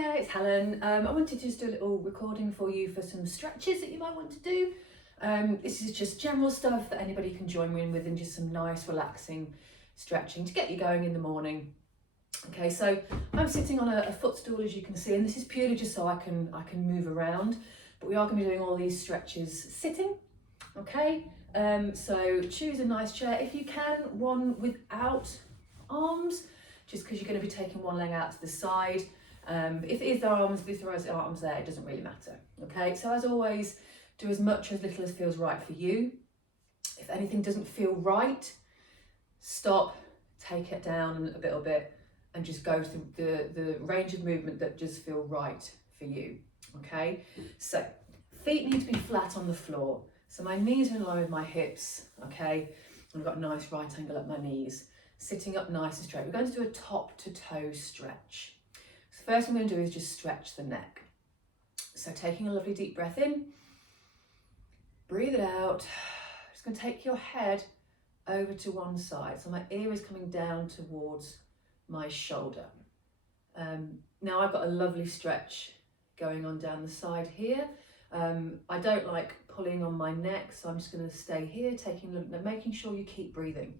Hiya, it's Helen. I wanted to just do a little recording for you for some stretches that you might want to do. This is just general stuff that anybody can join me in with, and just some nice relaxing stretching to get you going in the morning. Okay, so I'm sitting on a footstool, as you can see, and this is purely just so I can move around, but we are going to be doing all these stretches sitting. Okay, so choose a nice chair if you can, one without arms, just because you're going to be taking one leg out to the side. If there are arms there, it doesn't really matter. Okay, so as always, do as much as little as feels right for you. If anything doesn't feel right, stop, take it down a little bit, and just go through the range of movement that does feel right for you. Okay, so feet need to be flat on the floor. So my knees are in line with my hips. Okay, I've got a nice right angle at my knees. Sitting up nice and straight. We're going to do a top to toe stretch. So first thing I'm going to do is just stretch the neck. So taking a lovely deep breath in, breathe it out. Just going to take your head over to one side. So my ear is coming down towards my shoulder. Now I've got a lovely stretch going on down the side here. I don't like pulling on my neck, so I'm just going to stay here, making sure you keep breathing.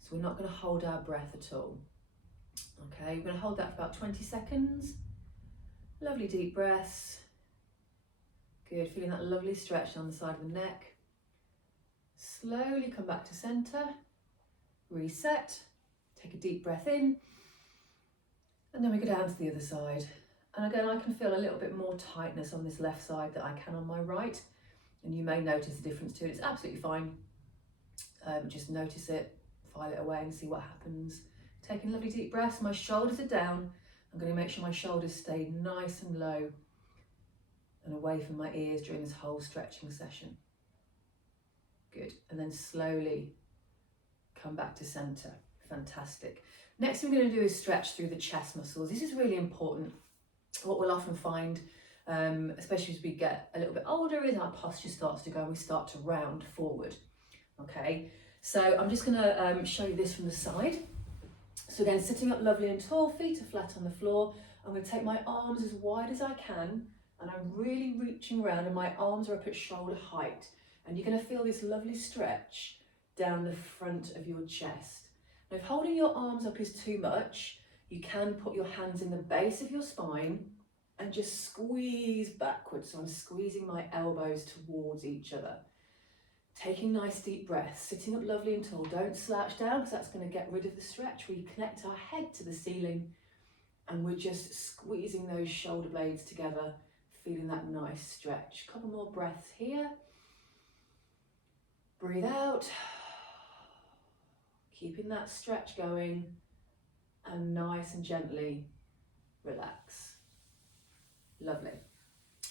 So we're not going to hold our breath at all. Okay, we're going to hold that for about 20 seconds. Lovely deep breaths. Good, feeling that lovely stretch on the side of the neck. Slowly come back to centre. Reset. Take a deep breath in. And then we go down to the other side. And again, I can feel a little bit more tightness on this left side than I can on my right. And you may notice the difference too. It's absolutely fine. Just notice it. File it away and see what happens. Taking lovely deep breaths, my shoulders are down. I'm going to make sure my shoulders stay nice and low and away from my ears during this whole stretching session. Good, and then slowly come back to centre. Fantastic. Next thing we're going to do is stretch through the chest muscles. This is really important. What we'll often find, especially as we get a little bit older, is our posture starts to go and we start to round forward. Okay. So I'm just going to show you this from the side. So again, sitting up lovely and tall, feet are flat on the floor. I'm going to take my arms as wide as I can, and I'm really reaching around, and my arms are up at shoulder height. And you're going to feel this lovely stretch down the front of your chest. Now, if holding your arms up is too much, you can put your hands in the base of your spine and just squeeze backwards. So I'm squeezing my elbows towards each other. Taking nice deep breaths, sitting up lovely and tall. Don't slouch down, because that's going to get rid of the stretch. We connect our head to the ceiling and we're just squeezing those shoulder blades together, feeling that nice stretch. A couple more breaths here. Breathe out. Keeping that stretch going, and nice and gently relax. Lovely.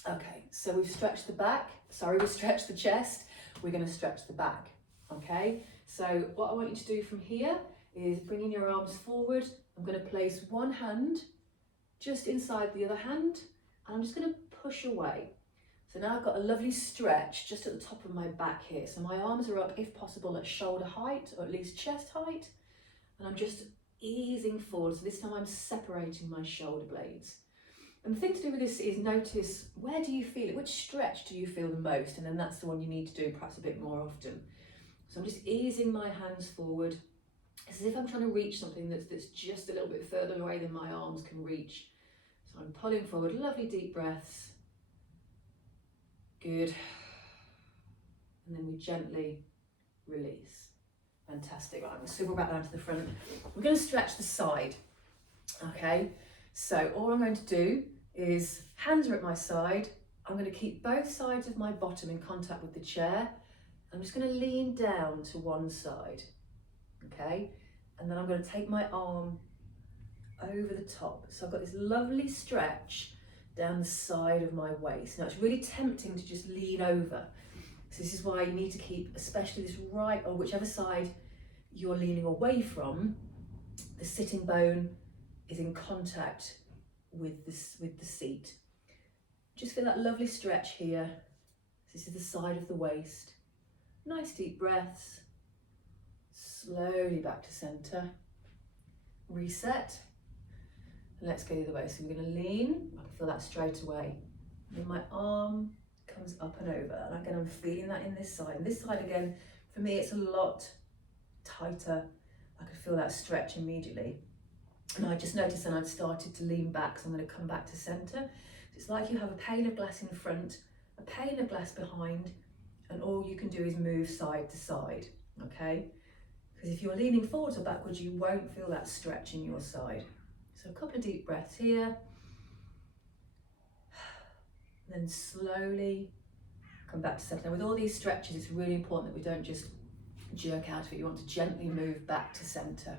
Okay, so we've stretched we've stretched the chest. We're going to stretch the back. Okay, so what I want you to do from here is bringing your arms forward. I'm going to place one hand just inside the other hand, and I'm just going to push away. So now I've got a lovely stretch just at the top of my back here. So my arms are up, if possible, at shoulder height, or at least chest height, and I'm just easing forward. So this time I'm separating my shoulder blades. And the thing to do with this is notice, where do you feel it? Which stretch do you feel the most? And then that's the one you need to do perhaps a bit more often. So I'm just easing my hands forward. It's as if I'm trying to reach something that's just a little bit further away than my arms can reach. So I'm pulling forward, lovely deep breaths. Good. And then we gently release. Fantastic. Right, I'm going to swivel back down to the front. We're going to stretch the side. Okay. So all I'm going to do is, hands are at my side. I'm going to keep both sides of my bottom in contact with the chair. I'm just going to lean down to one side. Okay. And then I'm going to take my arm over the top. So I've got this lovely stretch down the side of my waist. Now it's really tempting to just lean over. So this is why you need to keep, especially this right, or whichever side you're leaning away from, the sitting bone is in contact with the seat. Just feel that lovely stretch here. This is the side of the waist. Nice deep breaths. Slowly back to centre. Reset. And let's go the other way. So we're going to lean. I can feel that straight away. And then my arm comes up and over. And again, I'm feeling that in this side. And this side again, for me, it's a lot tighter. I could feel that stretch immediately. And I just noticed then I'd started to lean back, so I'm going to come back to centre. So it's like you have a pane of glass in front, a pane of glass behind, and all you can do is move side to side, okay? Because if you're leaning forwards or backwards, you won't feel that stretch in your side. So a couple of deep breaths here. And then slowly come back to centre. Now with all these stretches, it's really important that we don't just jerk out of it. You want to gently move back to centre.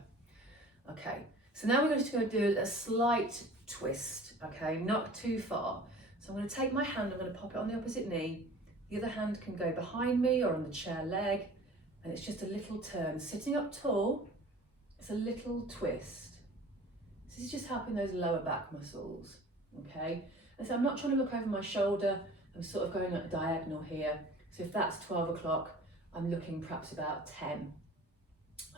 Okay, so now we're going to go do a slight twist, okay, not too far. So I'm going to take my hand, I'm going to pop it on the opposite knee. The other hand can go behind me or on the chair leg, and it's just a little turn. Sitting up tall, it's a little twist. This is just helping those lower back muscles, okay? And so I'm not trying to look over my shoulder, I'm sort of going at diagonal here. So if that's 12 o'clock, I'm looking perhaps about 10.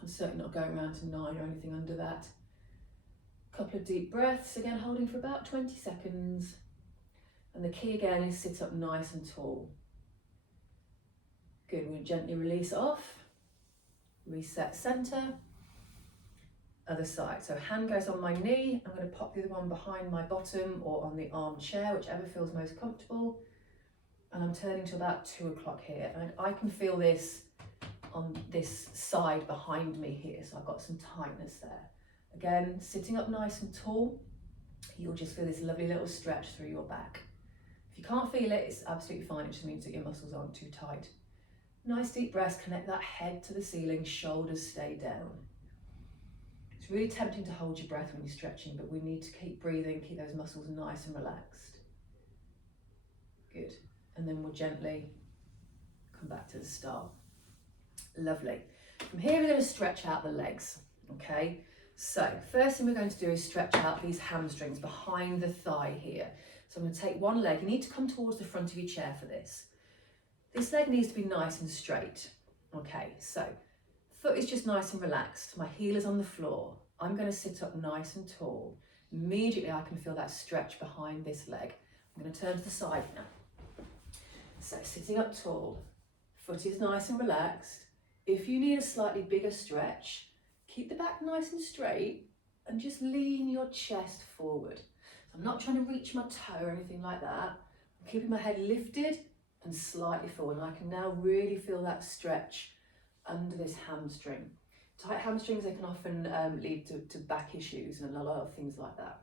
I'm certainly not going around to 9 or anything under that. Couple of deep breaths, again holding for about 20 seconds. And the key again is sit up nice and tall. Good, we'll gently release off. Reset centre. Other side, so hand goes on my knee. I'm going to pop the other one behind my bottom or on the armchair, whichever feels most comfortable. And I'm turning to about 2 o'clock here. And I can feel this on this side behind me here, so I've got some tightness there. Again, sitting up nice and tall, you'll just feel this lovely little stretch through your back. If you can't feel it, it's absolutely fine. It just means that your muscles aren't too tight. Nice deep breaths, connect that head to the ceiling, shoulders stay down. It's really tempting to hold your breath when you're stretching, but we need to keep breathing, keep those muscles nice and relaxed. Good. And then we'll gently come back to the start. Lovely. From here, we're going to stretch out the legs, okay? So first thing we're going to do is stretch out these hamstrings behind the thigh here. So I'm going to take one leg. You need to come towards the front of your chair for this. This leg needs to be nice and straight. Okay, so foot is just nice and relaxed. My heel is on the floor. I'm going to sit up nice and tall. Immediately I can feel that stretch behind this leg. I'm going to turn to the side now. So sitting up tall, foot is nice and relaxed. If you need a slightly bigger stretch, keep the back nice and straight and just lean your chest forward. So I'm not trying to reach my toe or anything like that. I'm keeping my head lifted and slightly forward. And I can now really feel that stretch under this hamstring. Tight hamstrings, they can often lead to back issues and a lot of things like that.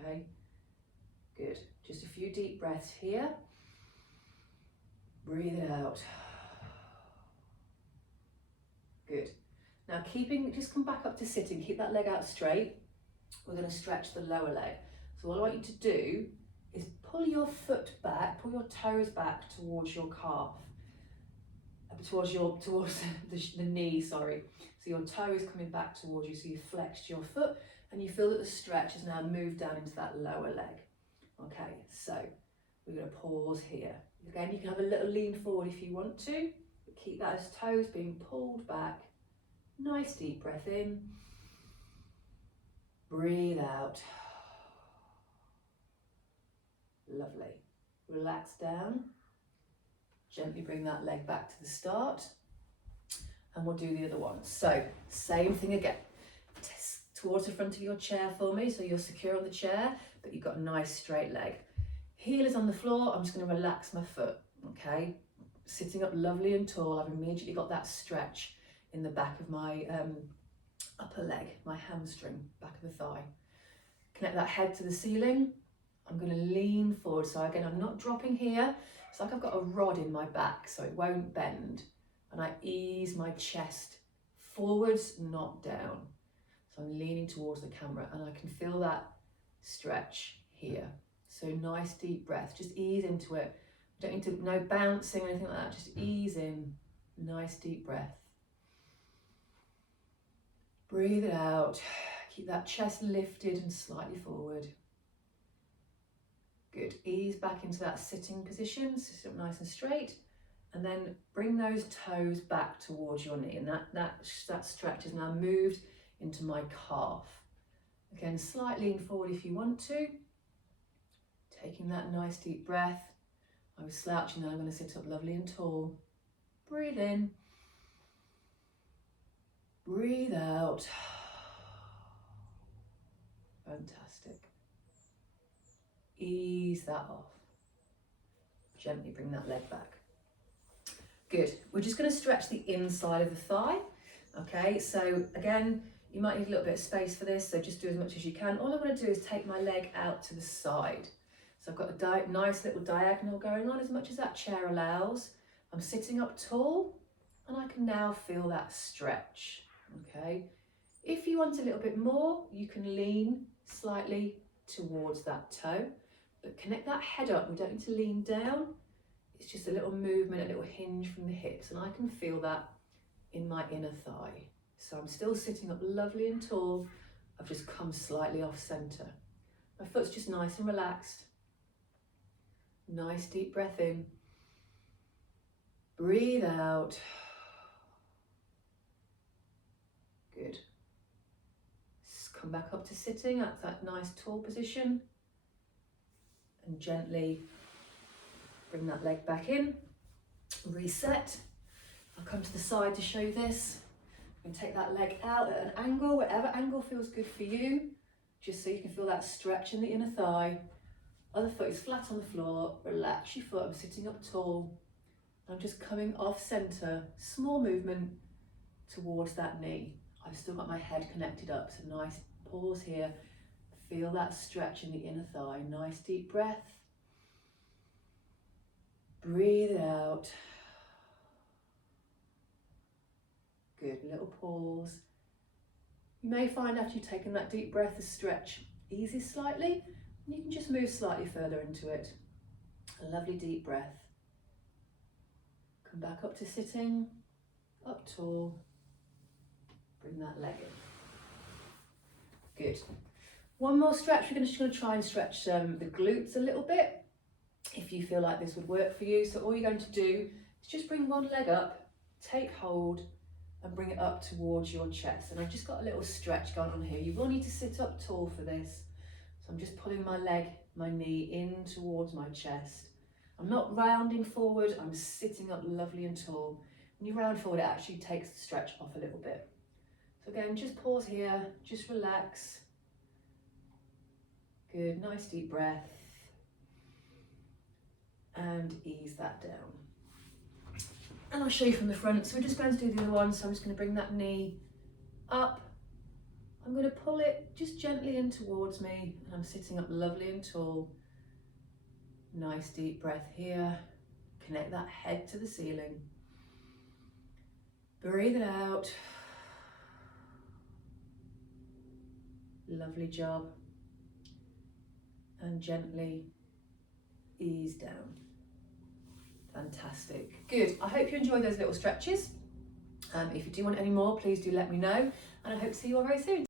Okay, good. Just a few deep breaths here. Breathe it out. Good. Now just come back up to sitting, keep that leg out straight. We're going to stretch the lower leg. So what I want you to do is pull your foot back, pull your toes back towards your calf, towards the knee, sorry. So your toe is coming back towards you, so you flexed your foot and you feel that the stretch has now moved down into that lower leg. Okay, so we're going to pause here. Again, you can have a little lean forward if you want to, but keep those toes being pulled back. Nice deep breath in. Breathe out. Lovely. Relax down. Gently bring that leg back to the start. And we'll do the other one. So, same thing again. Towards the front of your chair for me, so you're secure on the chair, but you've got a nice straight leg. Heel is on the floor, I'm just going to relax my foot, okay? Sitting up lovely and tall, I've immediately got that stretch in the back of my upper leg, my hamstring, back of the thigh. Connect that head to the ceiling. I'm going to lean forward. So again, I'm not dropping here. It's like I've got a rod in my back, so it won't bend. And I ease my chest forwards, not down. So I'm leaning towards the camera and I can feel that stretch here. So nice deep breath, just ease into it. You don't need to, no bouncing or anything like that, just ease in, nice deep breath. Breathe it out, keep that chest lifted and slightly forward. Good, ease back into that sitting position, sit up nice and straight, and then bring those toes back towards your knee, and that stretch has now moved into my calf. Again, slightly lean forward if you want to. Taking that nice deep breath. I was slouching, now I'm going to sit up lovely and tall. Breathe in. Breathe out. Fantastic. Ease that off. Gently bring that leg back. Good. We're just going to stretch the inside of the thigh. Okay, so again, you might need a little bit of space for this, so just do as much as you can. All I'm going to do is take my leg out to the side. So I've got a nice little diagonal going on as much as that chair allows. I'm sitting up tall and I can now feel that stretch. Okay, if you want a little bit more, you can lean slightly towards that toe, but connect that head up. We don't need to lean down. It's just a little movement, a little hinge from the hips, and I can feel that in my inner thigh. So I'm still sitting up lovely and tall. I've just come slightly off center. My foot's just nice and relaxed. Nice deep breath in. Breathe out. Good. Come back up to sitting at that nice tall position and gently bring that leg back in. Reset. I'll come to the side to show you this. You can take that leg out at an angle, whatever angle feels good for you, just so you can feel that stretch in the inner thigh. Other foot is flat on the floor. Relax your foot. I'm sitting up tall. I'm just coming off center. Small movement towards that knee. I've still got my head connected up, so nice pause here. Feel that stretch in the inner thigh. Nice deep breath. Breathe out. Good, little pause. You may find after you've taken that deep breath, the stretch eases slightly, and you can just move slightly further into it. A lovely deep breath. Come back up to sitting, up tall. Bring that leg in. Good. One more stretch. We're just going to try and stretch the glutes a little bit, if you feel like this would work for you. So all you're going to do is just bring one leg up, take hold, and bring it up towards your chest. And I've just got a little stretch going on here. You will need to sit up tall for this. So I'm just pulling my leg, my knee in towards my chest. I'm not rounding forward, I'm sitting up lovely and tall. When you round forward, it actually takes the stretch off a little bit. So again, just pause here, just relax. Good, nice deep breath. And ease that down. And I'll show you from the front. So we're just going to do the other one. So I'm just going to bring that knee up. I'm going to pull it just gently in towards me, and I'm sitting up lovely and tall. Nice deep breath here. Connect that head to the ceiling. Breathe it out. Lovely job. And gently ease down. Fantastic. Good. I hope you enjoyed those little stretches. If you do want any more, please do let me know, and I hope to see you all very soon.